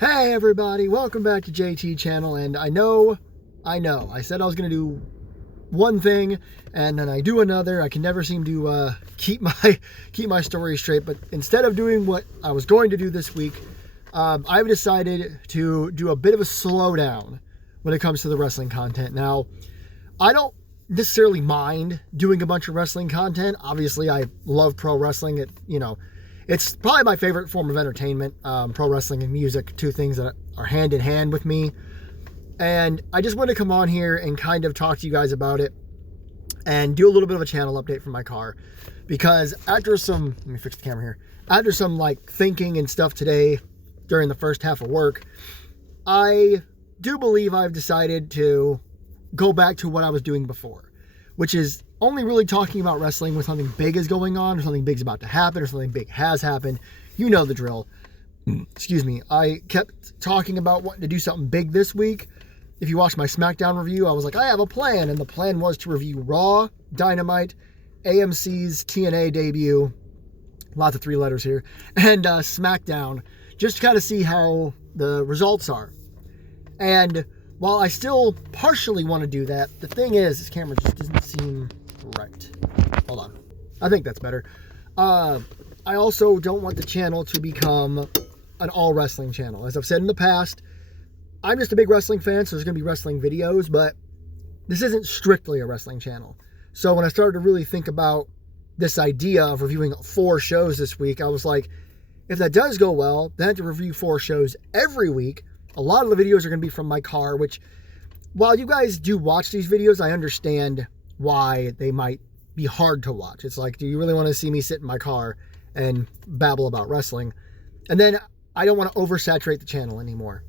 Hey everybody, welcome back to JT channel. And I know, I said I was going to do one thing and then I do another. I can never seem to keep my story straight, but instead of doing what I was going to do this week, I've decided to do a bit of a slowdown when it comes to the wrestling content. Now, I don't necessarily mind doing a bunch of wrestling content. Obviously, I love pro wrestling. It's probably my favorite form of entertainment, pro wrestling and music, two things that are hand in hand with me. And I just want to come on here and kind of talk to you guys about it and do a little bit of a channel update for my car. Because after some, let me fix the camera here, after some thinking and stuff today during the first half of work, I do believe I've decided to go back to what I was doing before, which is only really talking about wrestling when something big is going on, or something big is about to happen, or something big has happened. You know the drill. Excuse me. I kept talking about wanting to do something big this week. If you watched my SmackDown review, I was like, I have a plan. And the plan was to review Raw, Dynamite, AMC's TNA debut, lots of three letters here, and SmackDown, just to kind of see how the results are. And while I still partially want to do that, the thing is, this camera just doesn't seem right. Hold on. I think that's better. I also don't want the channel to become an all wrestling channel. As I've said in the past, I'm just a big wrestling fan, so there's going to be wrestling videos, but this isn't strictly a wrestling channel. So when I started to really think about this idea of reviewing 4 shows this week, I was like, if that does go well, then I have to review 4 shows every week. A lot of the videos are going to be from my car, which, while you guys do watch these videos, I understand why they might be hard to watch. It's like, do you really want to see me sit in my car and babble about wrestling? And then I don't want to oversaturate the channel anymore.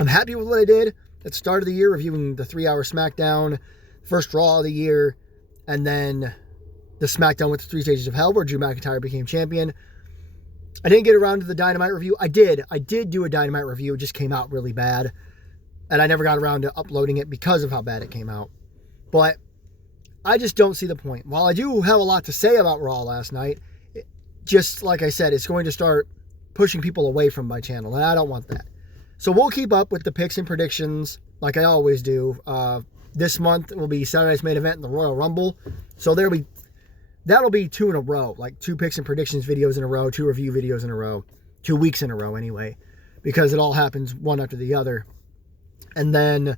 I'm happy with what I did at the start of the year, reviewing the 3-hour SmackDown, first Raw of the year, and then the SmackDown with the 3 Stages of Hell, where Drew McIntyre became champion. I didn't get around to the Dynamite review. I did do a Dynamite review. It just came out really bad. And I never got around to uploading it because of how bad it came out. But I just don't see the point. While I do have a lot to say about Raw last night, just like I said, it's going to start pushing people away from my channel. And I don't want that. So we'll keep up with the picks and predictions like I always do. This month will be Saturday's main event in the Royal Rumble. So that'll be 2 in a row, like 2 picks and predictions videos in a row, 2 review videos in a row, 2 weeks in a row anyway, because it all happens one after the other. And then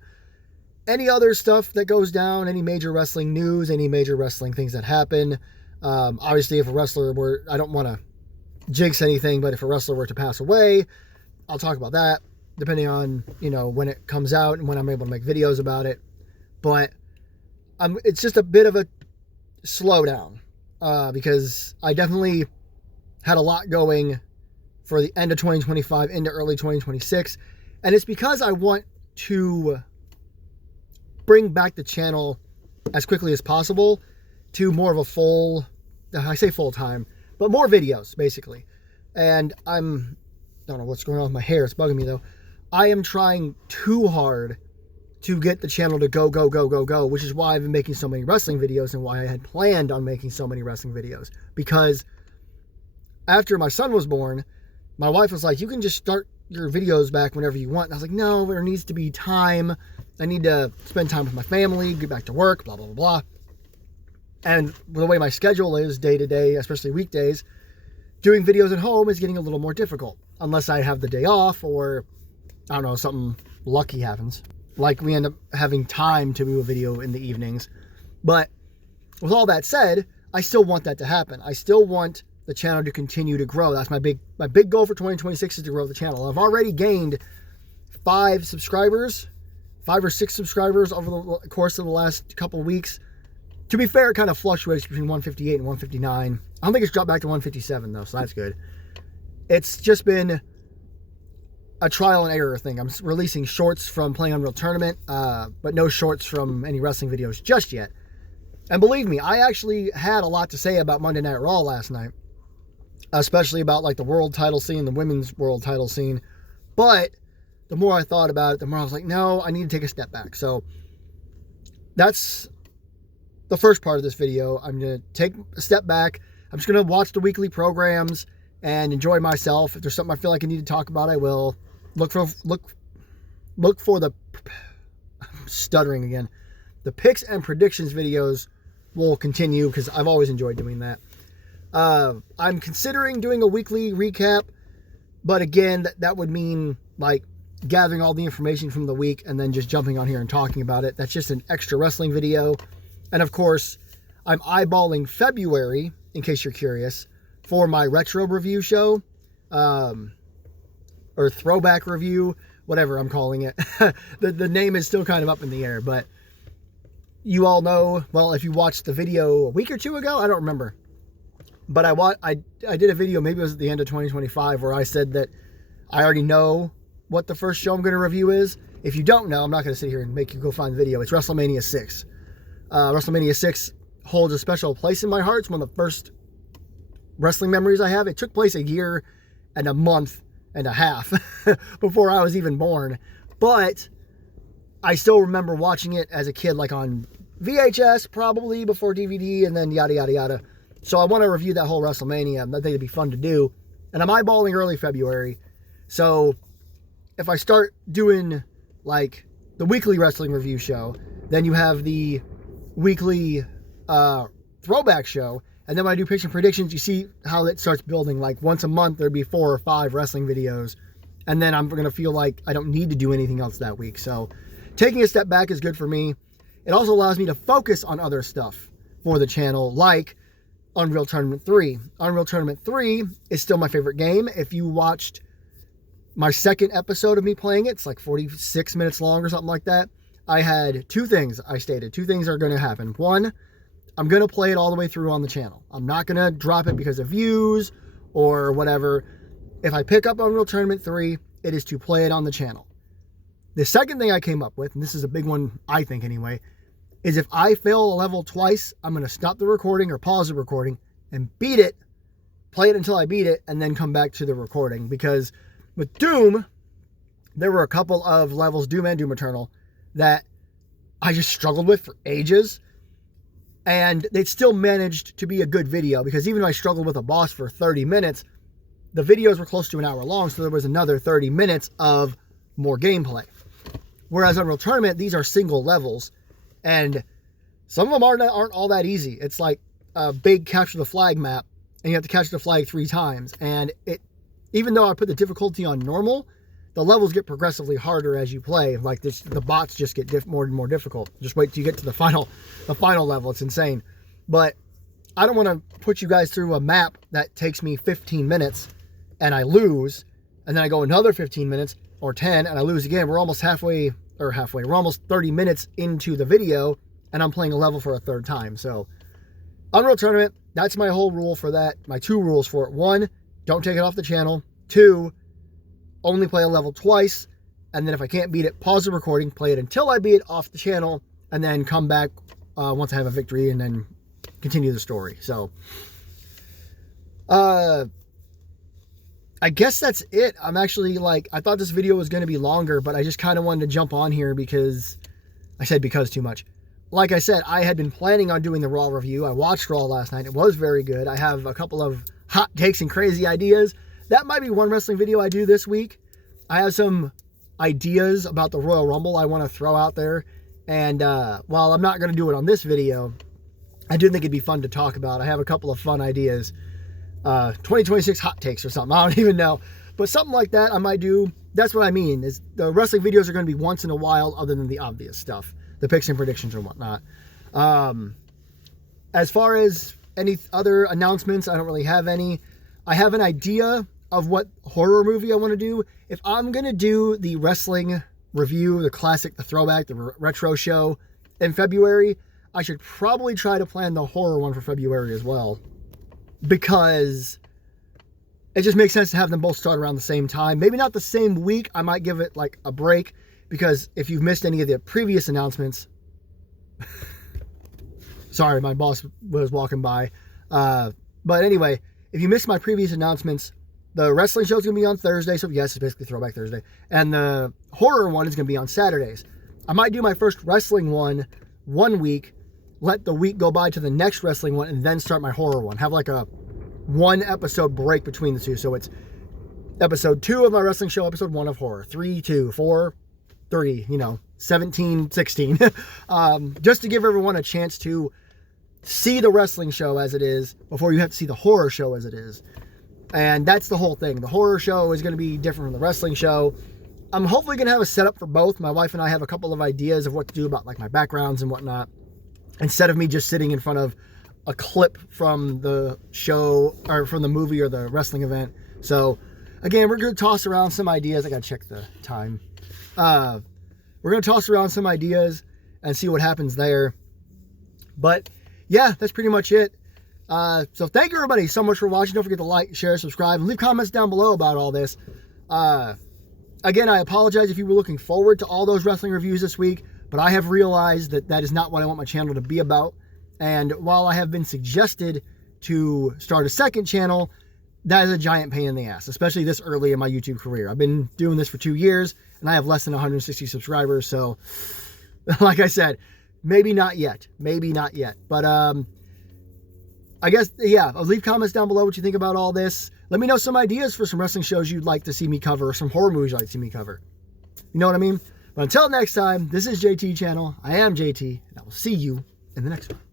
any other stuff that goes down, any major wrestling news, any major wrestling things that happen. Obviously, if a wrestler I don't want to jinx anything, but if a wrestler were to pass away, I'll talk about that, depending on, when it comes out and when I'm able to make videos about it. But it's just a bit of a slowdown. Because I definitely had a lot going for the end of 2025 into early 2026. And it's because I want to bring back the channel as quickly as possible to more of a I say full time, but more videos, basically. And I don't know what's going on with my hair. It's bugging me, though. I am trying too hard to get the channel to go, which is why I've been making so many wrestling videos and why I had planned on making so many wrestling videos. Because after my son was born, my wife was like, you can just start your videos back whenever you want. And I was like, no, there needs to be time. I need to spend time with my family, get back to work, blah, blah, blah, blah. And the way my schedule is day to day, especially weekdays, doing videos at home is getting a little more difficult. Unless I have the day off or, I don't know, something lucky happens. Like we end up having time to do a video in the evenings. But with all that said, I still want that to happen. I still want the channel to continue to grow. That's my big goal for 2026 is to grow the channel. I've already gained 5 or 6 subscribers over the course of the last couple of weeks. To be fair, it kind of fluctuates between 158 and 159. I don't think it's dropped back to 157 though, so that's good. It's just been a trial and error thing. I'm releasing shorts from playing Unreal Tournament, but no shorts from any wrestling videos just yet. And believe me, I actually had a lot to say about Monday Night Raw last night, especially about the world title scene, the women's world title scene. But the more I thought about it, the more I was like, no, I need to take a step back. So that's the first part of this video. I'm going to take a step back. I'm just going to watch the weekly programs and enjoy myself. If there's something I feel like I need to talk about, I will. look for the, I'm stuttering again. The picks and predictions videos will continue because I've always enjoyed doing that. I'm considering doing a weekly recap, but again, that would mean like gathering all the information from the week and then just jumping on here and talking about it. That's just an extra wrestling video. And of course, I'm eyeballing February, in case you're curious, for my retro review show, or throwback review, whatever I'm calling it. The name is still kind of up in the air, but you all know, well, if you watched the video a week or two ago, I don't remember. But I did a video, maybe it was at the end of 2025, where I said that I already know what the first show I'm going to review is. If you don't know, I'm not going to sit here and make you go find the video. It's WrestleMania 6. WrestleMania 6 holds a special place in my heart. It's one of the first wrestling memories I have. It took place a year and a month and a half before I was even born. But I still remember watching it as a kid, like on VHS, probably before DVD, and then yada, yada, yada. So I want to review that whole WrestleMania. I think it'd be fun to do. And I'm eyeballing early February. So if I start doing like the weekly wrestling review show, then you have the weekly throwback show. And then when I do picks and predictions, you see how it starts building. Like once a month, there'd be 4 or 5 wrestling videos. And then I'm going to feel like I don't need to do anything else that week. So taking a step back is good for me. It also allows me to focus on other stuff for the channel, like Unreal Tournament 3. Unreal Tournament 3 is still my favorite game. If you watched my second episode of me playing it, it's like 46 minutes long or something like that. I had 2 things I stated. 2 things are going to happen. 1, I'm going to play it all the way through on the channel. I'm not going to drop it because of views or whatever. If I pick up Unreal Tournament 3, it is to play it on the channel. The second thing I came up with, and this is a big one, I think anyway, is if I fail a level twice, I'm going to stop the recording or pause the recording and beat it, play it until I beat it, and then come back to the recording. Because with Doom, there were a couple of levels, Doom and Doom Eternal, that I just struggled with for ages. And they still managed to be a good video, because even though I struggled with a boss for 30 minutes, the videos were close to an hour long, so there was another 30 minutes of more gameplay. Whereas Unreal Tournament, these are single levels, and some of them aren't all that easy. It's like a big capture the flag map, and you have to capture the flag 3 times. And even though I put the difficulty on normal, the levels get progressively harder as you play. Like the bots just get more and more difficult. Just wait till you get to the final level. It's insane. But I don't want to put you guys through a map that takes me 15 minutes and I lose, and then I go another 15 minutes or 10 and I lose again. We're almost we're almost 30 minutes into the video, and I'm playing a level for a 3rd time. So Unreal Tournament, that's my whole rule for that. My 2 rules for it. 1, don't take it off the channel. 2, only play a level twice, and then if I can't beat it, pause the recording, play it until I beat it off the channel, and then come back once I have a victory, and then continue the story. So I guess that's it. I'm actually I thought this video was going to be longer, but I just kind of wanted to jump on here because I said because too much. Like I said, I had been planning on doing the Raw review. I watched Raw last night. It was very good. I have a couple of hot takes and crazy ideas. That might be one wrestling video I do this week. I have some ideas about the Royal Rumble I want to throw out there. And while I'm not going to do it on this video, I do think it'd be fun to talk about. I have a couple of fun ideas. 2026 hot takes or something. I don't even know. But something like that I might do. That's what I mean. Is the wrestling videos are going to be once in a while, other than the obvious stuff. The picks and predictions and whatnot. As far as any other announcements, I don't really have any. I have an idea of what horror movie I want to do. If I'm going to do the wrestling review, the classic, the throwback, the retro show in February, I should probably try to plan the horror one for February as well. Because it just makes sense to have them both start around the same time. Maybe not the same week. I might give it like a break. Because if you've missed any of the previous announcements... Sorry, my boss was walking by. But anyway, if you missed my previous announcements, the wrestling show is going to be on Thursday. So yes, it's basically Throwback Thursday. And the horror one is going to be on Saturdays. I might do my first wrestling one week, let the week go by to the next wrestling one, and then start my horror one. Have like a 1 episode break between the two. So it's episode 2 of my wrestling show, episode 1 of horror, 3, 2, 4, 3, 17, 16, just to give everyone a chance to see the wrestling show as it is before you have to see the horror show as it is. And that's the whole thing. The horror show is going to be different from the wrestling show. I'm hopefully going to have a setup for both. My wife and I have a couple of ideas of what to do about like my backgrounds and whatnot, instead of me just sitting in front of a clip from the show or from the movie or the wrestling event. So again, we're going to toss around some ideas. I got to check the time. We're going to toss around some ideas and see what happens there. But yeah, that's pretty much it. So thank you everybody so much for watching. Don't forget to like, share, subscribe, and leave comments down below about all this. Again, I apologize if you were looking forward to all those wrestling reviews this week, but I have realized that that is not what I want my channel to be about. And while I have been suggested to start a second channel, that is a giant pain in the ass, especially this early in my YouTube career. I've been doing this for 2 years and I have less than 160 subscribers. So like I said, maybe not yet, but, I guess, yeah, leave comments down below what you think about all this. Let me know some ideas for some wrestling shows you'd like to see me cover, or some horror movies you'd like to see me cover. You know what I mean? But until next time, this is JT Channel. I am JT, and I will see you in the next one.